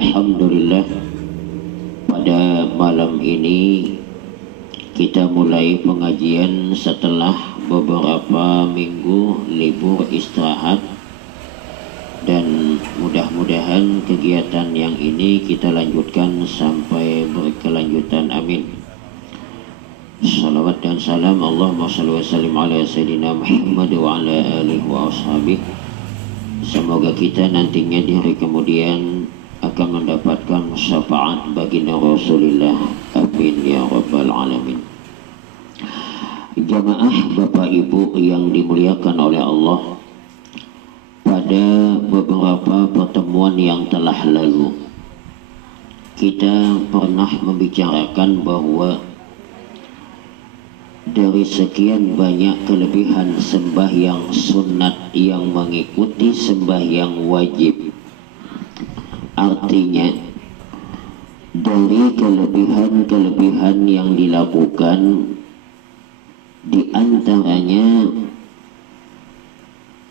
Alhamdulillah, pada malam ini kita mulai pengajian setelah beberapa minggu libur istirahat, dan mudah-mudahan kegiatan yang ini kita lanjutkan sampai berkelanjutan. Amin. Salawat dan salam Allahumma salli wa sallim ala Sayyidina Muhammad wa ala alihi wa ashabihi. Semoga kita nantinya di hari kemudian akan mendapatkan syafaat baginda Rasulullah. Amin ya rabbal alamin. Jamaah Bapak Ibu yang dimuliakan oleh Allah, pada beberapa pertemuan yang telah lalu kita pernah membicarakan bahwa dari sekian banyak kelebihan sembahyang sunat yang mengikuti sembahyang wajib, artinya dari kelebihan-kelebihan yang dilakukan, di antaranya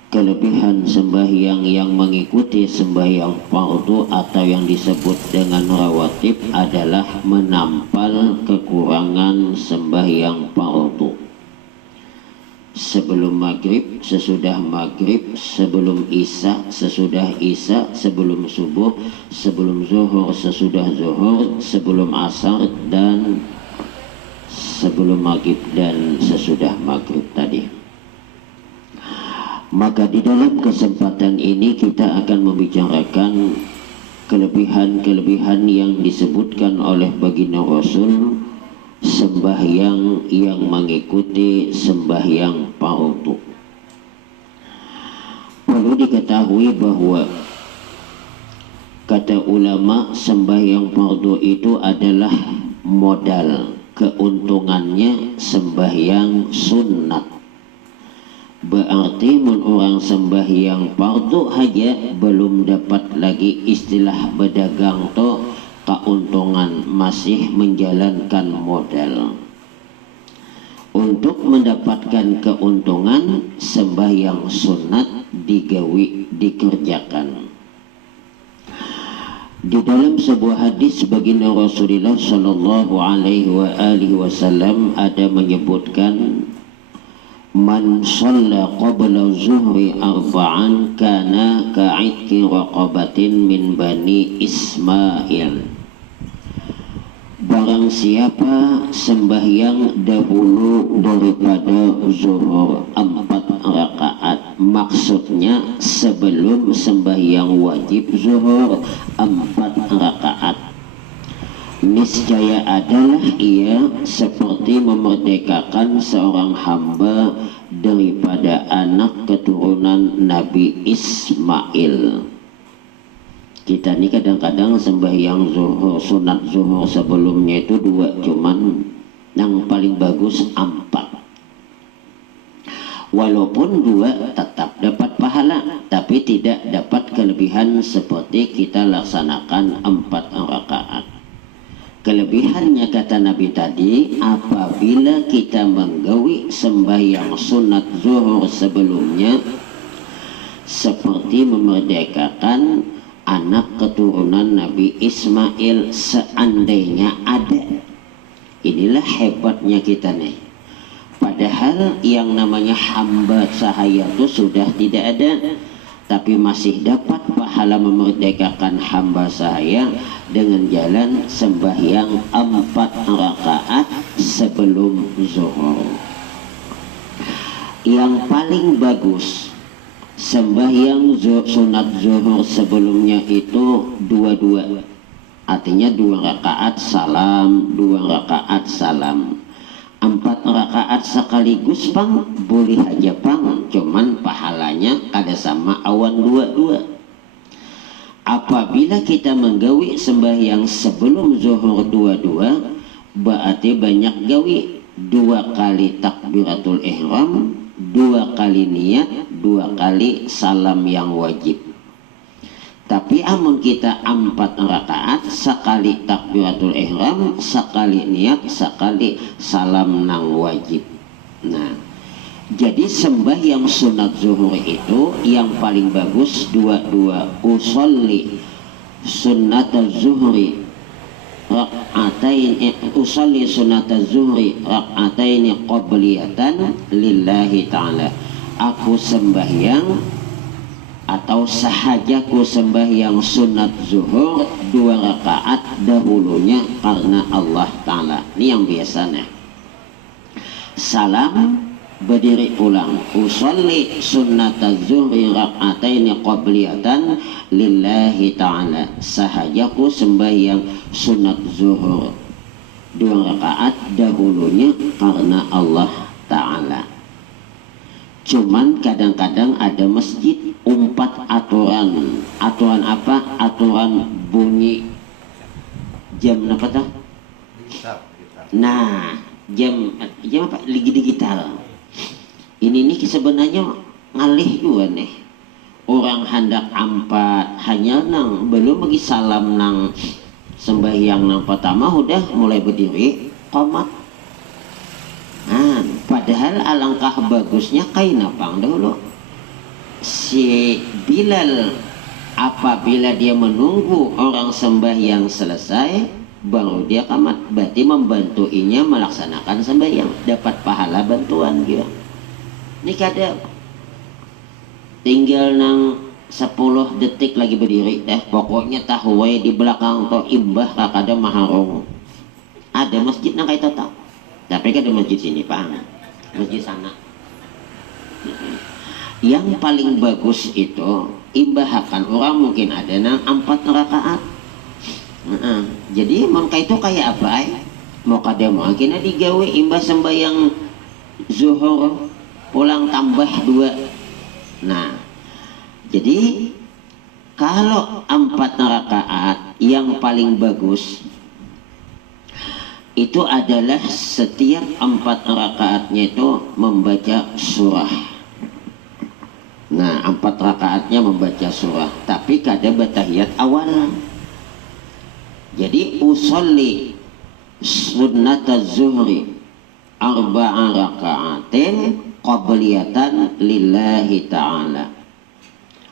kelebihan sembahyang yang mengikuti sembahyang fardu atau yang disebut dengan rawatib adalah menampal kekurangan sembahyang fardu. Sebelum maghrib, sesudah maghrib, sebelum isya, sesudah isya, sebelum subuh, sebelum zuhur, sesudah zuhur, sebelum asar, dan sebelum maghrib dan sesudah maghrib tadi. Maka di dalam kesempatan ini kita akan membicarakan kelebihan-kelebihan yang disebutkan oleh baginda Rasul sembahyang yang mengikuti sembahyang fardu. Perlu diketahui bahwa kata ulama, sembahyang fardu itu adalah modal keuntungannya sembahyang sunat. Berarti mun orang sembahyang fardu haja belum dapat lagi istilah berdagang to keuntungan, masih menjalankan modal. Untuk mendapatkan keuntungan, sembahyang sunat dikerjakan. Di dalam sebuah hadis baginda Rasulullah sallallahu alaihi wasallam ada menyebutkan, man shalla qabla zuhri arba'an kana ka'itki raqabatin min bani Ismail. Barang siapa sembahyang dahulu daripada zuhur 4 rakaat, maksudnya sebelum sembahyang wajib zuhur 4 rakaat, niscaya adalah ia seperti memerdekakan seorang hamba daripada anak keturunan Nabi Ismail. Kita ini kadang-kadang sembahyang zuhur, sunat zuhur sebelumnya itu 2, cuman yang paling bagus 4. Walaupun 2 tetap dapat pahala, tapi tidak dapat kelebihan seperti kita laksanakan 4 rakaat. Kelebihannya kata Nabi tadi, apabila kita menggawi sembahyang sunat zuhur sebelumnya seperti memerdekakan anak keturunan Nabi Ismail seandainya ada. Inilah hebatnya kita nih. Padahal yang namanya hamba sahaya itu sudah tidak ada, tapi masih dapat pahala memerdekakan hamba sahaya dengan jalan sembahyang 4 rakaat sebelum zuhur. Yang paling bagus sembahyang sunat zuhur sebelumnya itu 2-2, artinya 2 rakaat salam, 2 rakaat salam. 4 rakaat sekaligus pang boleh aja pang, cuman pahalanya kada sama awan 2-2. Apabila kita menggawi sembahyang sebelum zuhur 2-2, berarti banyak gawi, 2 kali takbiratul ihram, 2 kali niat, 2 kali salam yang wajib. Tapi amun kita 4 rakaat, sekali takbiratul ihram, sekali niat, sekali salam nang wajib. Nah, jadi sembahyang sunat zuhur itu yang paling bagus 2-2, usolli sunnataz zuhri rak'atain usalli sunnataz zuhri rak'atain qabliyatan lillahi ta'ala. Aku sembahyang atau sahajaku sembahyang sunat zuhur 2 rakaat dahulunya karena Allah Ta'ala. Ini yang biasanya. Salam, berdiri ulang. Usolli sunat zuhri rak'ataini qabliyatan lillahi Ta'ala. Sahajaku sembahyang sunat zuhur 2 rakaat dahulunya karena Allah Ta'ala. Cuman kadang-kadang ada masjid umpat aturan. Aturan apa? Aturan bunyi jam apa tuh? Nah, jam apa? Ligi digital. Ini nih sebenarnya ngalih juga nih. Orang hendak ampat hanya nang belum bagi salam nang sembahyang nang pertama udah mulai berdiri qomat. Padahal alangkah bagusnya kaina pang dulu si Bilal apabila dia menunggu orang sembahyang selesai baru dia qamat, berarti membantuinya melaksanakan sembahyang, dapat pahala bantuan dia. Ini kada tinggal nang 10 detik lagi berdiri pokoknya tahu wae di belakang to imbah kada maharong. Ada masjid nang kaita tak, tapi kada masjid sini pang, masjid sana. Yang paling bagus itu imbahakan orang mungkin ada nang 4 rakaat. Jadi mangka itu kayak apa mau kada mau kena digawe imbah sembahyang zuhur pulang tambah 2. Nah, jadi kalau 4 rakaat yang paling bagus itu adalah setiap 4 rakaatnya itu membaca surah. Nah, 4 rakaatnya membaca surah, tapi kada batahiyat awal. Jadi usolli sunnataz zuhri 4 rakaatin qabliyatan lillahi ta'ala.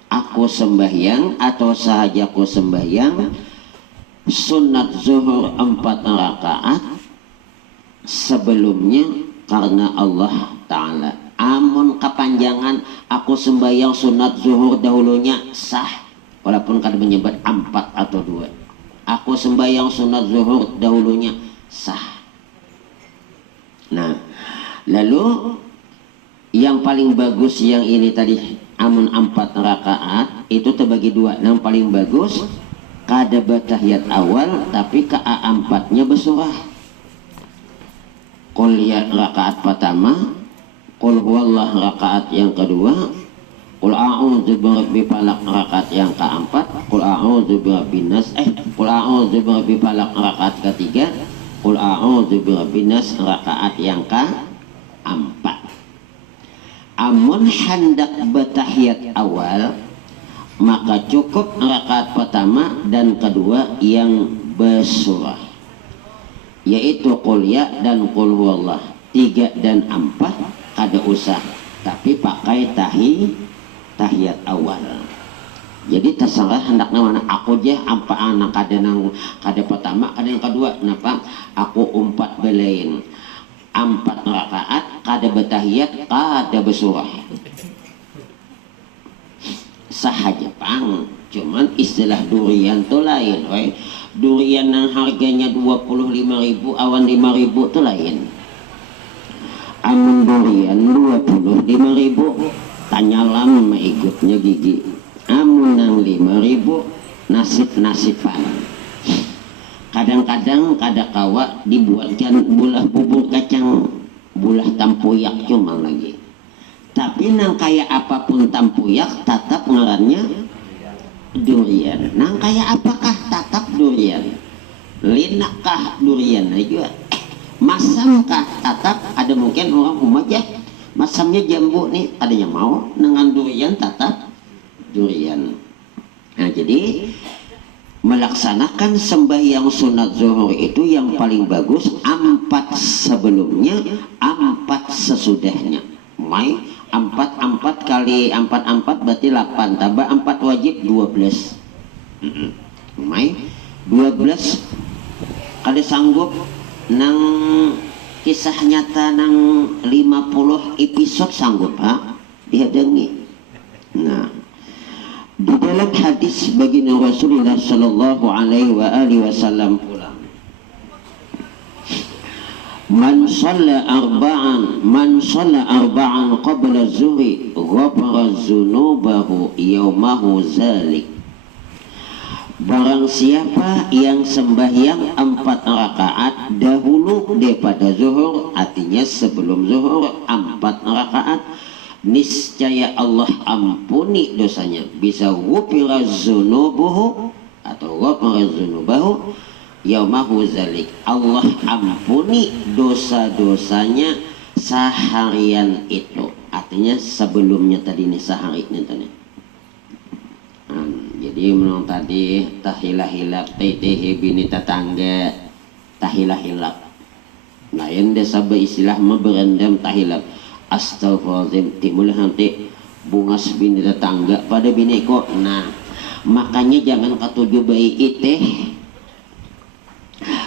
Aku sembahyang atau sahajaku sembahyang sunat zuhur 4 rakaat sebelumnya karena Allah Ta'ala. Amun kepanjangan aku sembahyang sunat zuhur dahulunya sah walaupun kada menyebut 4 atau 2. Aku sembahyang sunat zuhur dahulunya sah. Nah, lalu yang paling bagus yang ini tadi amun 4 rakaat itu terbagi 2. Yang paling bagus kada batahiyat awal tapi ka 4-nya bersurah. Qul ya rakaat pertama, qul huwallah rakaat yang kedua, qul a'udzu birabbil falaq rakaat yang keempat, qul a'udzu birabbin nas qul a'udzu birabbil falaq rakaat ketiga, qul a'udzu birabbin nas rakaat yang keempat. Amun hendak batahiyat awal maka cukup rakaat pertama dan kedua yang bersurah, yaitu qul ya dan qul huwallah. 3 dan 4 kada usah, tapi pakai tahiyat awal. Jadi terserah hendaknya mana. Aku je apa anak kada nang kada pertama kada yang kedua. Kenapa? Aku umpat belain 4 rakaat kada batahiyat kada bersurah. Sahaja pang, cuman istilah durian tuh lain. Durian yang harganya 25.000 awan 5.000 tuh lain. Amun durian 25.000 tanyalam ikutnya gigi. Amun yang 5.000 nasib-nasiban. Kadang-kadang kada kawa dibuatkan bulah bubur kacang, bulah tempoyak cuma lagi. Tapi nang kayak apapun tempoyak tetap ngarannya durian. Nang kayak apakah tetap durian. Linakkah durian juga. Masamkah tetap ada mungkin orang umajah masamnya jambu nih ada yang mau dengan durian tetap durian. Nah, jadi melaksanakan sembahyang sunat zuhur itu yang paling bagus 4 sebelumnya, 4 sesudahnya. 4 kali 4 berarti 8, tambah 4 wajib 12. May 12 kali sanggup nang kisah nyata nang 50 episode sanggup dihadangi. Nah, di dalam hadis baginda Rasulullah sallallahu alaihi wasallam pula, man shalla arba'an qabla zuhri ghafara dzunubahu yaumahu zalik. Barang siapa yang sembahyang 4 rakaat dahulu daripada zuhur, artinya sebelum zuhur 4 rakaat, niscaya Allah ampuni dosanya. Bisa ghufira dzunubuhu atau ghafara dzunubahu yaumahu zalik. Allah ampuni dosa-dosanya seharian itu. Artinya sebelumnya tadi nih, sehari ini tadi. Jadi menurut tadi tahilah-hilap teteh bini tetangga tahilah-hilap lain desa beristilah berendam tahilap astagfirullahaladzim timul nanti bungas bini tetangga pada bini kok. Nah makanya jangan ketujuh bayi iteh,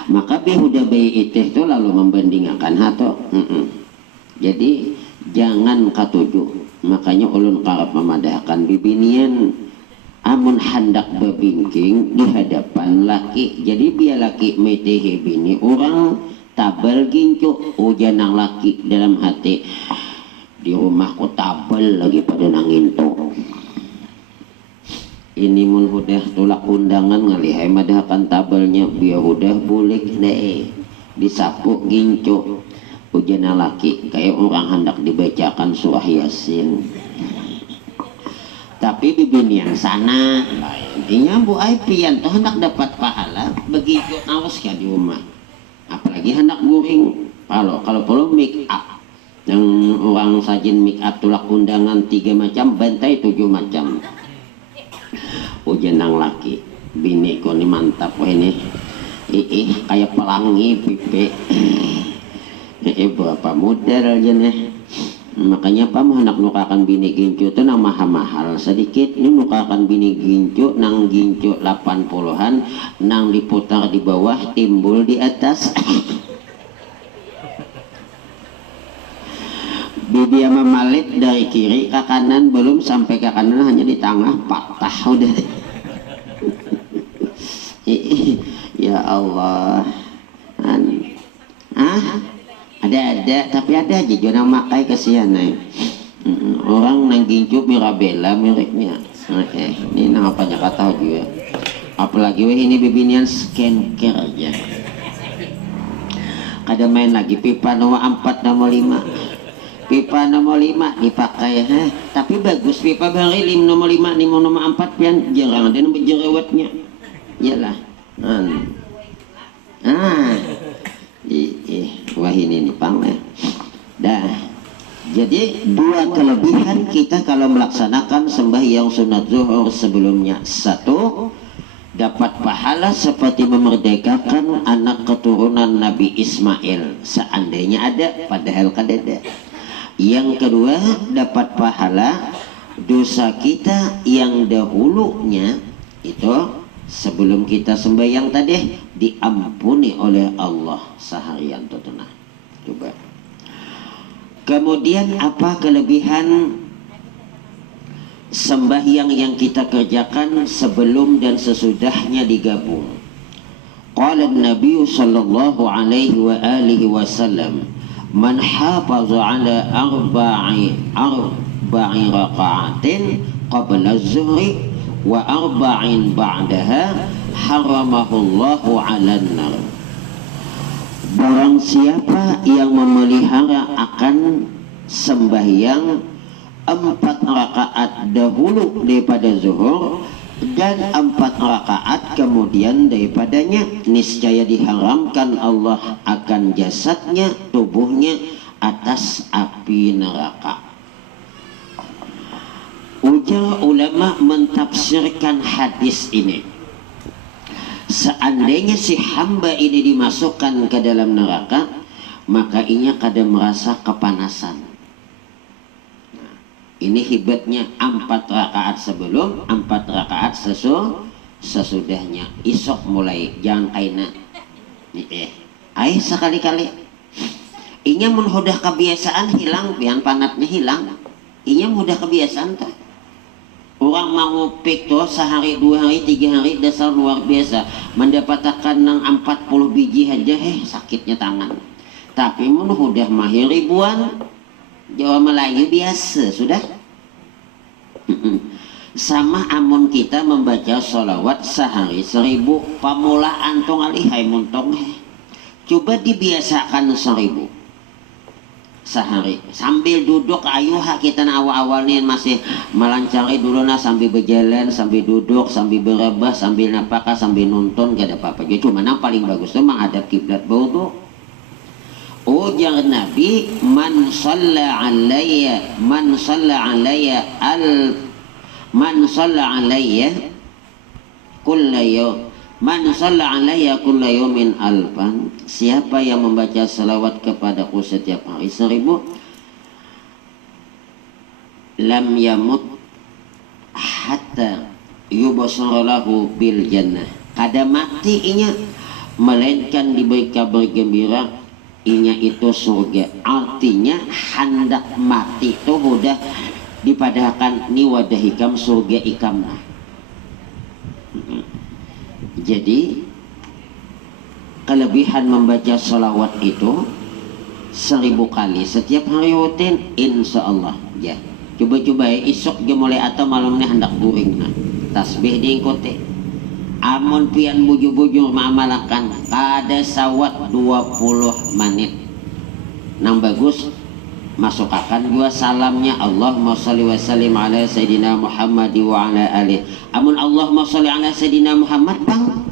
maka behuda bayi iteh itu lalu membandingkan hato. Jadi jangan ketujuh, makanya ulun karap memadahkan bibinian amun hendak bebingking di hadapan laki. Jadi biar laki metehe bini orang tabel gincu ujanang laki dalam hati, di rumahku tabel lagi pada nanginto. Ini mun udah tulak undangan ngalihai madahkan tabelnya biar udah bulik deh disapu gincu ujanang laki kayak orang hendak dibacakan surah Yasin. Tapi bibini yang sana intinya bu aipian tuh hendak dapat pahala begitu awas ya di rumah, apalagi hendak guring kalau perlu make up yang orang sajin make up tulak undangan 3 macam bantai 7 macam ujenang laki bini ko ni mantap wah ini kayak pelangi pipe berapa model aja nih. Makanya apa mah hendak nukakan bini gincu itu nang mahal sedikit, ini nukakan bini gincu nang gincu 80-an nang diputar di bawah timbul di atas. Bibi ama malit dari kiri ke kanan, belum sampai ke kanan hanya di tengah patah udah. Ya Allah. Ada tapi ada aja jangan makai kesian orang nang gincu Mirabella mereknya. Ini nang apanya kata juga, apalagi ini bibinian skincare aja kada main lagi pipa nomor 4 nomor 5 pipa nomor 5 dipakai tapi bagus pipa bari nomor 5 nomor 4 pian jarang ada nomor jerawatnya iyalah wah ini nih pang dah. Jadi 2 kelebihan kita kalau melaksanakan sembahyang sunat zuhur sebelumnya. 1, dapat pahala seperti memerdekakan anak keturunan Nabi Ismail seandainya ada, padahal kan ada. Yang kedua, dapat pahala dosa kita yang dahulunya itu sebelum kita sembahyang tadi diampuni oleh Allah seharian tutunah. Coba. Kemudian apa kelebihan sembahyang yang kita kerjakan sebelum dan sesudahnya digabung? Qala Nabi sallallahu alaihi wasallam, man hafaza ala arba'i raka'atin qabla az-zuhri wa arba'in ba'daha haramahullahu 'alan nar. Barang siapa yang memelihara akan sembahyang 4 rakaat dahulu daripada zuhur dan 4 rakaat kemudian daripadanya, niscaya diharamkan Allah akan jasadnya, tubuhnya atas api neraka. Ujar ulama mentafsirkan hadis ini, seandainya si hamba ini dimasukkan ke dalam neraka, maka inya kada merasa kepanasan. Nah, ini hebatnya 4 rakaat sebelum, 4 rakaat sesudahnya isok mulai jangan kaina sekali-kali inya mudah kebiasaan hilang pian panatnya hilang inya mudah kebiasaan tuh orang mau pik tuh sehari 2 hari 3 hari dasar luar biasa mendapatkan nang 40 biji aja sakitnya tangan tapi udah mahir ribuan Jawa Melayu biasa sudah sama amun kita membaca sholawat sehari 1000 pamula antong alihai muntong coba dibiasakan 1000 sehari sambil duduk ayuh kita awal-awal nih masih melancari dulu sambil berjalan sambil duduk sambil berebah sambil napakah sambil nonton gak ada apa-apa cuma yang paling bagus tuh menghadap kiblat baudu ujar Nabi man shalla alayya kulla yawmin alfan siapa yang membaca salawat kepadaku setiap hari 1000 lam yamut hatta yubasara lahu bil jannah kada mati inya melainkan diberi kabar gembira inya itu surga artinya hendak mati itu udah dipadahkan ni wadah hikam surga ikamna jadi kelebihan membaca salawat itu 1000 kali setiap hari rutin insya Allah ya coba-coba ya isok dia mulai atau malamnya hendak guring nah tasbih diikuti amun pian buju-buju mamalakan kada sawat 20 menit nang bagus masukkan dua salamnya Allahumma sholli wa sallim ala sayyidina Muhammad wa ala alihi amun Allahumma sholli ala sayyidina Muhammad bang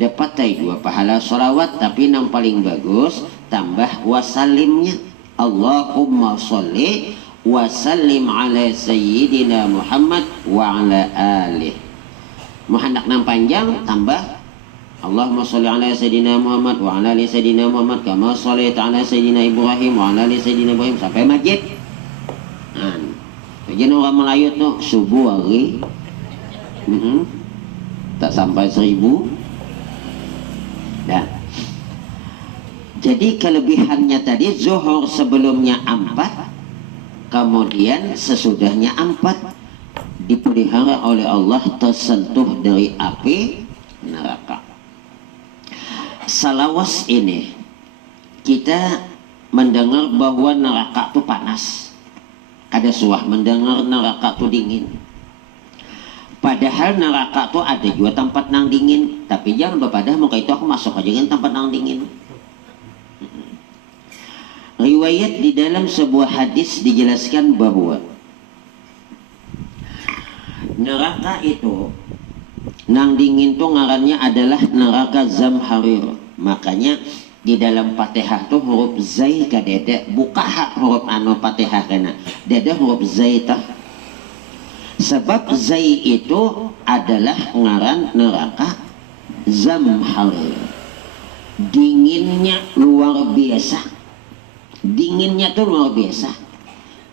dapat dua pahala sholawat tapi yang paling bagus tambah wasalimnya Allahumma sholli wa sallim ala sayyidina Muhammad wa ala alihi mau hendak nang panjang tambah Allahumma sholli ala sayyidina Muhammad wa ala ali sayyidina Muhammad kama shallaita ala sayyidina Ibrahim wa ala ali sayyidina Ibrahim sampai masjid. Jadi orang Melayu tuh subuh hari tak sampai 1000. Dah. Jadi kelebihannya tadi zuhur sebelumnya 4, kemudian sesudahnya 4 dipelihara oleh Allah tersentuh dari api neraka. Salawas ini kita mendengar bahwa neraka itu panas, ada suah mendengar neraka itu dingin. Padahal neraka itu ada juga tempat nang dingin, tapi jangan berpadah muka itu aku masuk aja kan tempat nang dingin. Riwayat di dalam sebuah hadis dijelaskan bahwa neraka itu nang dingin tuh ngarannya adalah neraka Zamharir. Makanya di dalam Fatihah tuh huruf zai kadeda buka hak huruf anu Fatihah kena dada huruf zai tah. Sebab zai itu adalah ngaran neraka Zamharir. Dinginnya luar biasa. Dinginnya tuh luar biasa.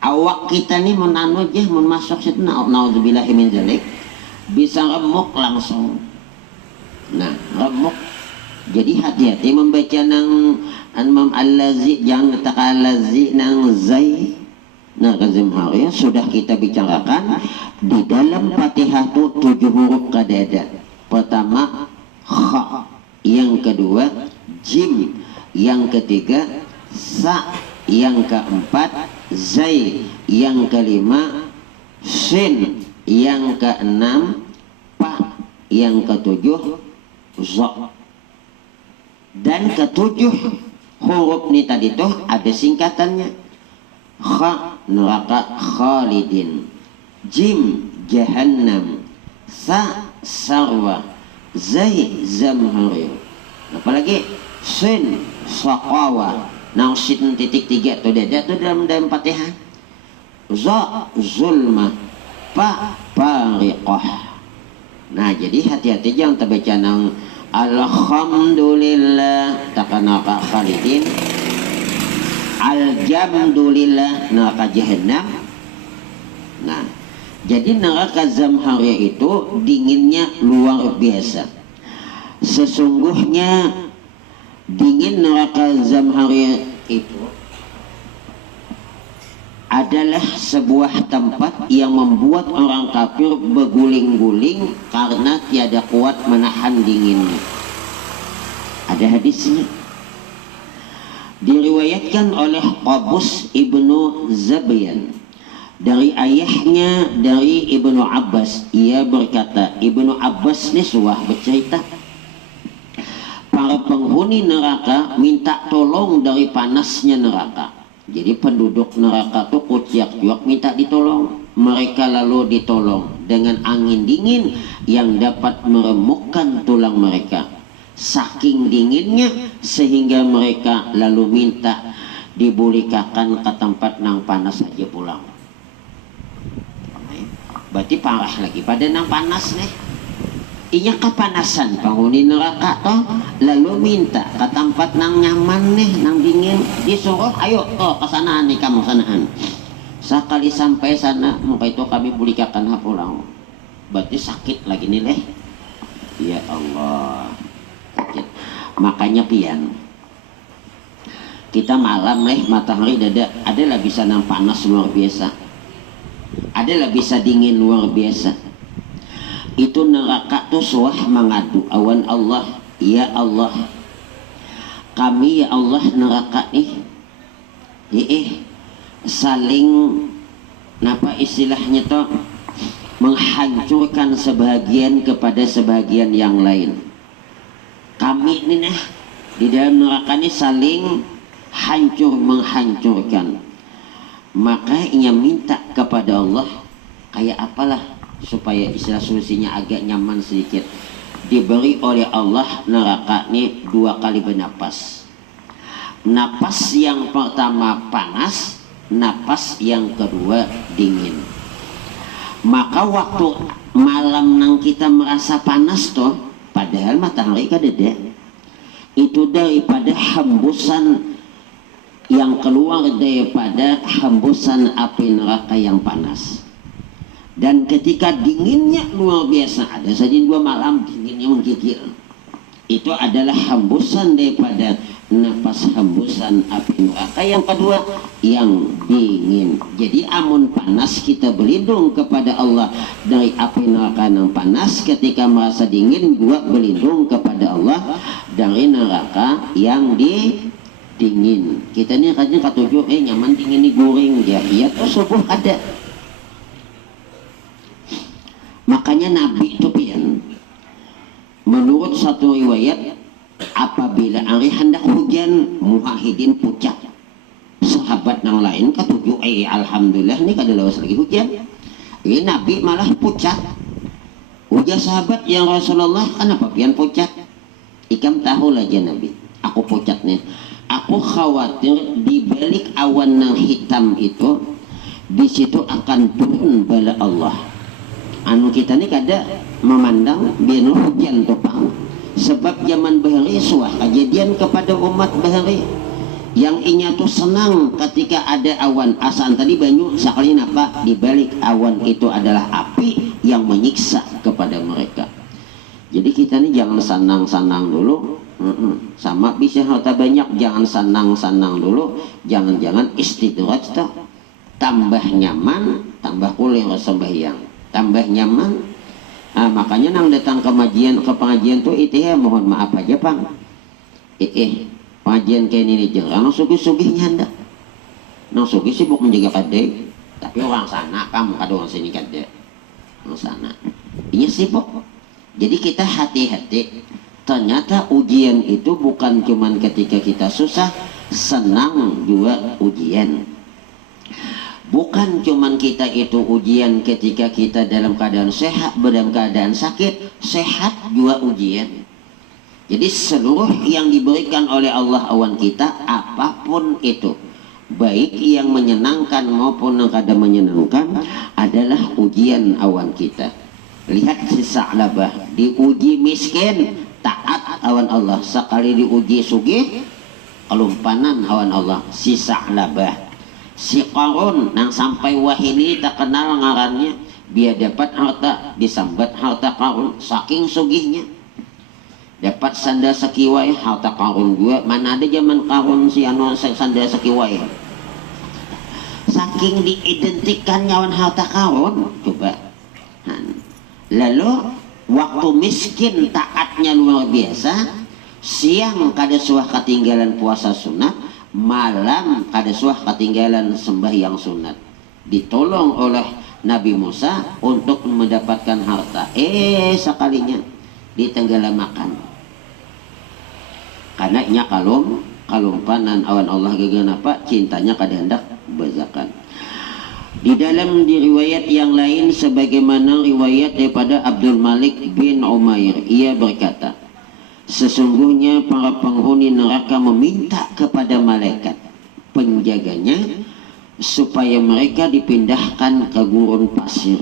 Awak kita nih menanu aja mun masuk situ naudzubillahi min dzalik bisa remuk langsung. Nah, remuk. Jadi hati-hati membaca nang anmam allazi jangan katakan allazi nang zai. Nah, Zamharir sudah kita bicarakan di dalam Fatihah itu 7 huruf kadada. Pertama kha, yang kedua jim, yang ketiga sa, yang keempat zai, yang kelima sin, yang keenam pa, yang ketujuh za. Dan ketujuh huruf ini tadi tuh ada singkatannya. Kha neraka khalidin, jim jahannam, sa sarwa, zai zamharir. Apalagi sin saqawa. Nah sin titik 3 tuh ada tuh dalam Fatihah. Za zulma, pa pariqah. Nah jadi hati-hati jangan terbaca nang alhamdulillah takanaka khalidin, aljamdulillah neraka jahannam. Nah Jadi neraka Zamharia itu dinginnya luar biasa. Sesungguhnya dingin neraka Zamharia itu adalah sebuah tempat yang membuat orang kafir berguling-guling karena tiada kuat menahan dinginnya. Ada hadisnya. Diriwayatkan oleh Qabus ibnu Zabyan dari ayahnya dari Ibnu Abbas. Ia berkata, Ibnu Abbas ini suah bercerita, para penghuni neraka minta tolong dari panasnya neraka. Jadi penduduk neraka tuh kuciak-cuak minta ditolong. Mereka lalu ditolong dengan angin dingin yang dapat meremukkan tulang mereka. Saking dinginnya sehingga mereka lalu minta dibulikakan ke tempat nang panas saja pulang. Berarti parah lagi pada nang panas nih. Inya kepanasan penghuni neraka toh, lalu minta ke tempat nang nyaman nih, nang dingin, disuruh ayo toh ke sana nih kamu sanaan. Sekali sampai sana maka itu kami bulikakan pulang. Berarti sakit lagi nih leh. Ya Allah. Sakit. Makanya pian kita malam leh matahari dada adalah bisa nang panas luar biasa, adalah bisa dingin luar biasa. Itu neraka tuh suah mengadu awan Allah, ya Allah kami ya Allah neraka nih saling napa istilahnya tuh menghancurkan sebagian kepada sebagian yang lain. Kami ini nah di dalam neraka ini saling hancur menghancurkan. Maka ia minta kepada Allah kayak apalah supaya istilah solusinya agak nyaman sedikit. Diberi oleh Allah neraka ini 2 kali bernapas. Napas yang pertama panas, napas yang kedua dingin. Maka waktu malam nang kita merasa panas toh, padahal matahari kadeda, itu daripada hembusan yang keluar daripada hembusan api neraka yang panas. Dan ketika dinginnya luar biasa, ada saja 2 malam dinginnya menggigil. Itu adalah hembusan daripada napas hembusan api neraka yang kedua yang dingin. Jadi amun panas kita berlindung kepada Allah dari api neraka yang panas. Ketika merasa dingin juga berlindung kepada Allah dari neraka yang dingin. Kita ini katanya katujuh nyaman dingin nih goreng ya. Iya tuh subuh ada. Makanya Nabi itu pian menurut satu riwayat apabila hari hendak hujan muhahidin pucat, sahabat yang lain katujuh alhamdulillah nih kada lawas lagi hujan. Ini Nabi malah pucat. Ujar sahabat yang Rasulullah kenapa pian pucat? Ikam tahu aja Nabi, aku pucat nih. Aku khawatir di balik awan yang hitam itu di situ akan turun bala Allah. Anu kita ni kada memandang biar hujan topang. Sebab zaman bahari suah kejadian kepada umat bahari yang inya tuh senang ketika ada awan. Asan tadi banyak sekali napa di balik awan itu adalah api yang menyiksa kepada mereka. Jadi kita ni jangan sanang-sanang dulu. Sama bisa harta banyak, jangan sanang-sanang dulu. Jangan-jangan istidraj tuh tambah nyaman, tambah kuliah sembahyang, tambah nyaman. Makanya nang datang ke pengajian tuh itu ya mohon maaf aja Pang. Pengajian kayak ini jangan nang sugih-sugih nyanda. Nang sugih sibuk menjaga kade, tapi orang sana kamu kada orang sini kade. Orang sana. Ini sibuk. Jadi kita hati-hati. Ternyata ujian itu bukan cuman ketika kita susah, senang juga ujian. Bukan cuman kita itu ujian ketika kita dalam keadaan sehat, dalam keadaan sakit, sehat juga ujian. Jadi seluruh yang diberikan oleh Allah awan kita, apapun itu, baik yang menyenangkan maupun yang kada menyenangkan, adalah ujian awan kita. Lihat si Sa'labah, diuji miskin, taat awan Allah. Sekali diuji sugih, kelumpanan awan Allah. Si Sa'labah, si Qarun yang sampai wahini tak kenal ngarannya, Biar dapat harta, disambat harta karun, saking sugihnya. Dapat sandal sekiwai, harta karun juga. Mana ada zaman karun si anu sandal sekiwai. Saking diidentikan nyawan harta karun, coba. Lalu waktu miskin taatnya luar biasa, siang kada suah ketinggalan puasa sunat, malam kada suah ketinggalan sembahyang sunat. Ditolong oleh Nabi Musa untuk mendapatkan harta. Sekalinya ditenggelamakan. Karena nya kalumpanan awan Allah gegenapa cintanya kada hendak bezakan. Di dalam riwayat yang lain sebagaimana riwayat daripada Abdul Malik bin Umair, ia berkata, sesungguhnya para penghuni neraka meminta kepada malaikat penjaganya supaya mereka dipindahkan ke gurun pasir.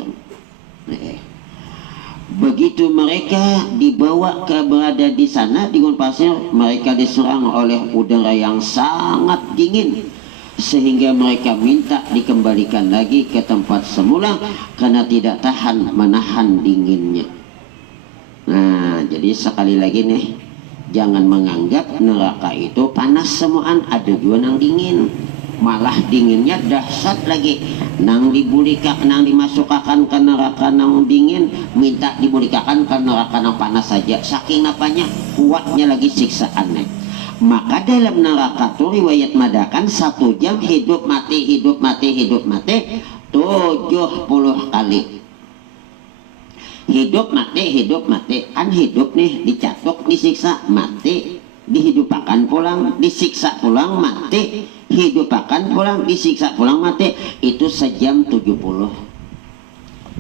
Begitu mereka dibawa berada di sana di gurun pasir, mereka diserang oleh udara yang sangat dingin sehingga mereka minta dikembalikan lagi ke tempat semula karena tidak tahan menahan dinginnya. Nah, jadi sekali lagi nih, jangan menganggap neraka itu panas semuaan, ada juga yang dingin. Malah dinginnya dahsyat lagi. Nang dimasukkan ke neraka nang dingin, minta dibulikakan ke neraka nang panas saja. Saking apanya kuatnya lagi siksaannya. Maka dalam neraka tuh riwayat madakan 1 jam hidup mati 70 kali. Hidup mati kan hidup nih dicatok disiksa mati, dihidupakan pulang disiksa pulang mati, hidupakan pulang disiksa pulang mati, itu sejam 70.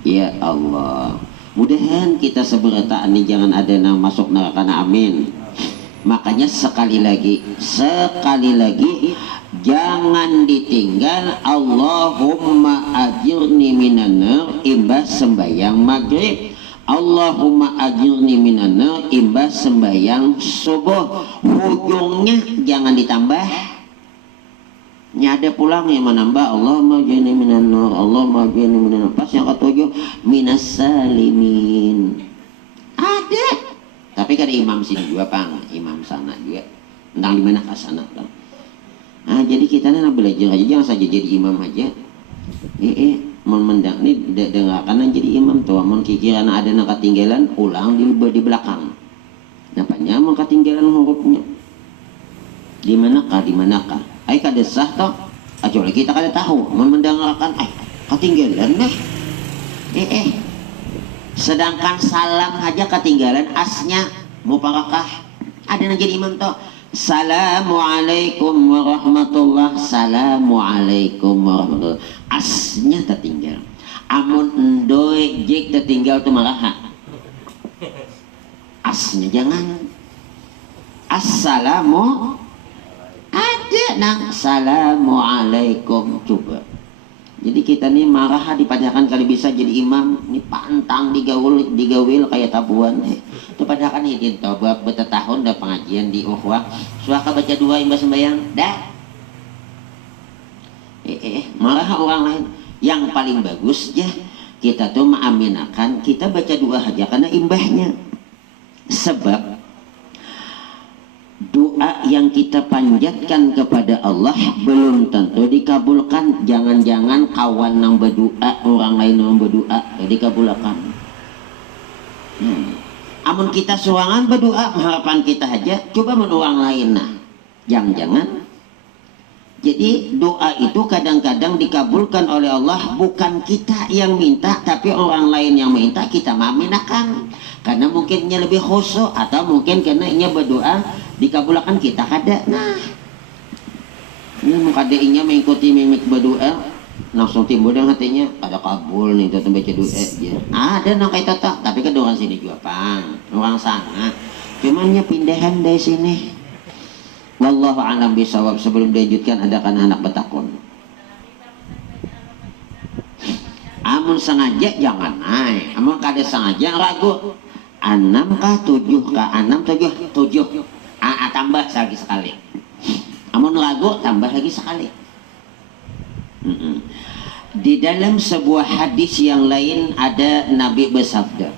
Ya Allah, mudahan kita seberata ini jangan ada yang masuk neraka, amin. Makanya sekali lagi jangan ditinggal Allahumma ajirni minan nar imbas sembahyang maghrib, Allahumma ajirni minan nar imbas sembahyang subuh. Ujungnya jangan ditambah, nyada pulang yang menambah Allahumma ajirni minan nar, Allahumma ajirni minan nar. Pas yang ketujuh minas salimin ada. Tapi kan imam sini juga pang, imam sana juga tentang dimana ke sana kan. Nah jadi kita nak belajar aja, jangan saja jadi imam aja. Mendang nih dengarkan jadi imam tuh, mon kikiran ada nak ketinggalan ulang di belakang. Napanya mau ketinggalan hurufnya. Di manakah? Ai kada sah toh. Kecuali kita kada tahu, mon mendengarkan ketinggalan deh. Sedangkan salam aja ketinggalan asnya mubarakah. Ada yang jadi imam toh. Assalamualaikum warahmatullah, assalamualaikum warahmatullah. Asnya tertinggal. Amun endoy jek tertinggal tuh maraha. Asnya jangan. Assalamu ada nang assalamualaikum coba. Jadi kita nih marah dipadahkan kali bisa jadi imam, ini pantang digawil kayak tabuan. Itu padahal kan hidin tobat bertahun dah pengajian di Uhwah. Suaka baca 2 imbas sembahyang, dah. Marah orang lain. Yang paling bagus ya kita tuh mengaminakan, kita baca 2 aja karena imbahnya. Sebab doa yang kita panjatkan kepada Allah belum tentu dikabulkan. Jangan-jangan kawan yang berdoa, orang lain yang berdoa dikabulkan. Amun kita sorangan berdoa harapan kita aja, coba men orang lain nah. Jangan-jangan. Jadi doa itu kadang-kadang dikabulkan oleh Allah, bukan kita yang minta tapi orang lain yang minta, kita maminakan. Karena mungkinnya lebih khusyuk atau mungkin karena ia berdoa dikabulkan kita kada. Nah ini mukadainya mengikuti mimik berdoa langsung timbul yang hatinya ada kabul nih tuh baca doa ya. Ada nang kayak tata tapi kan orang sini juga pang orang sana cumannya pindahan dari sini. Wallahu a'lam bishawab. Sebelum dilanjutkan adakan anak bertakun. Amun sengaja jangan amun kada sengaja ragu 6 kah 7 kah 6 7 tambah lagi sekali. Amun ragu tambah lagi sekali. Di dalam sebuah hadis yang lain ada Nabi bersabda,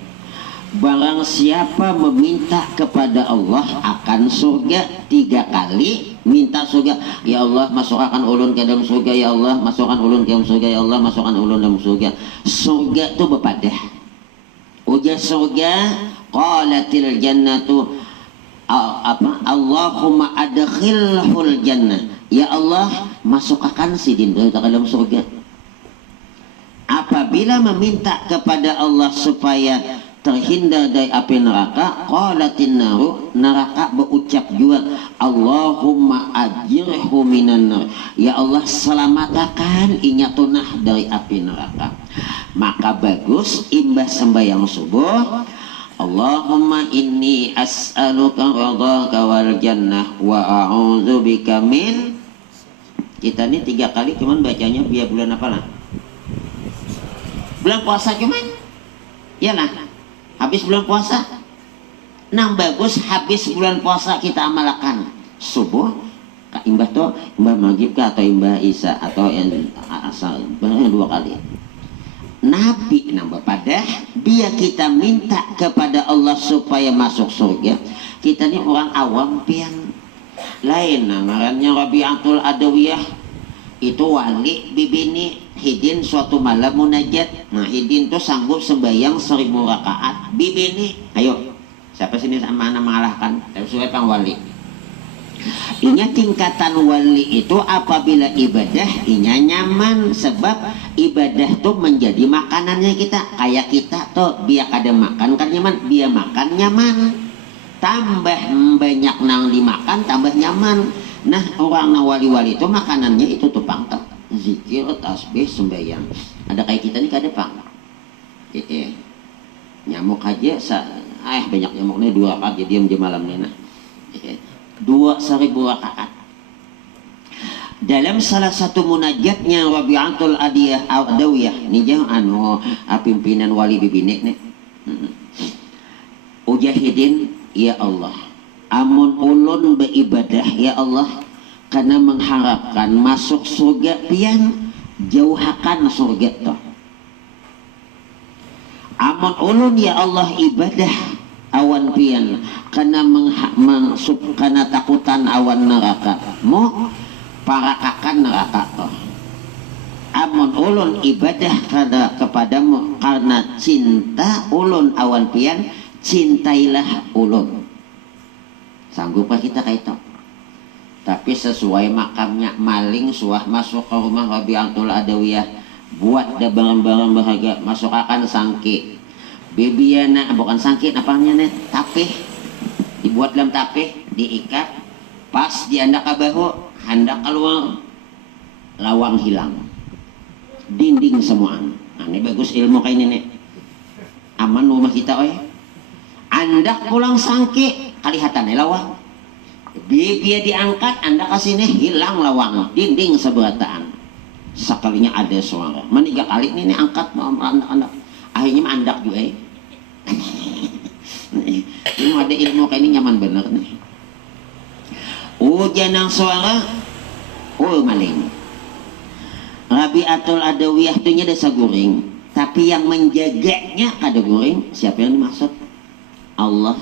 barang siapa meminta kepada Allah akan surga 3 kali, minta surga, ya Allah masukkan ulun ke dalam surga, ya Allah masukkan ulun ke dalam surga, ya Allah masukkan ulun dalam surga. Surga itu bepadah. Ujar surga, qalatil jannatu Allahumma adkhilhul jannah, ya Allah masukkan si din ke dalam surga. Apabila meminta kepada Allah supaya terhindar dari api neraka, qalatin naru, neraka berucap juga, Allahumma ajirhu minan nar, ya Allah selamatkan inya tunah dari api neraka. Maka bagus imbah sembahyang subuh, Allahumma inni as'aluka ridhaka wal jannah wa a'udzubika min. Kita ini 3 kali cuman bacanya biar bulan apa lah? Bulan puasa cuman. Iyalah. Habis bulan puasa. Nang bagus habis bulan puasa kita amalkan. Subuh imbah tuh imbah maghrib atau imbah isya atau yang asal 2 kali. Nabi nambah pada dia kita minta kepada Allah supaya masuk surga. Kita ini orang awam pian lain namanya Rabi'atul Adawiyah itu wali bibini hidin suatu malam munajat. Nah hidin tuh sanggup sembahyang 1000 rakaat bibini. Ayo siapa sini sama anak mengalahkan sesuai pang wali. Inya tingkatan wali itu apabila ibadah inya nyaman, sebab ibadah tuh menjadi makanannya kita. Kayak kita tuh biar kada makan kan nyaman, biar makan nyaman, tambah banyak nang dimakan tambah nyaman. Nah orang wali-wali itu makanannya itu tuh pangkat zikir, tasbih, sembahyang. Ada kayak kita nih kada pang nyamuk aja banyak nyamuknya 2 rakaat jadi diam di malam nih. Nah 2.000 rakaat. Dalam salah satu munajatnya Rabi'atul Adawiyah ni jangan pimpinan wali bibinek nih. Ujahidin ya Allah, amun ulun beribadah ya Allah karena mengharapkan masuk surga pian, jauhakan surga toh. Amun ulun ya Allah ibadah awan pian karena karena takutan awan neraka mau parakakan neraka toh. Amun ulun ibadah kepadamu karena cinta ulun awan pian, cintailah ulun. Sanggupkah kita kayak itu? Tapi sesuai makamnya maling suah masuk ke rumah Rabi'atul Adawiyah, buat ada barang-barang berharga, masuk akan sangki bebiana bukan sangkit apanya nih tapih, dibuat dalam tapih, diikat pas diandak ke bahu, hendak keluar lawang hilang, dinding semua. Nah ini bagus ilmu kayak ini nih, aman rumah kita andak pulang sangki kelihatan lawang, bibia diangkat andak ke sini hilang lawang, dinding seberataan. Sekalinya ada suara, mana 3 kali ini angkat andak akhirnya andak juga ini ada ilmu kayak ini nyaman bener nih. Janang suara maling. Rabi'atul Adawiyah itu nya desa guring, tapi yang menjaganya kada guring. Siapa yang dimaksud? Allah.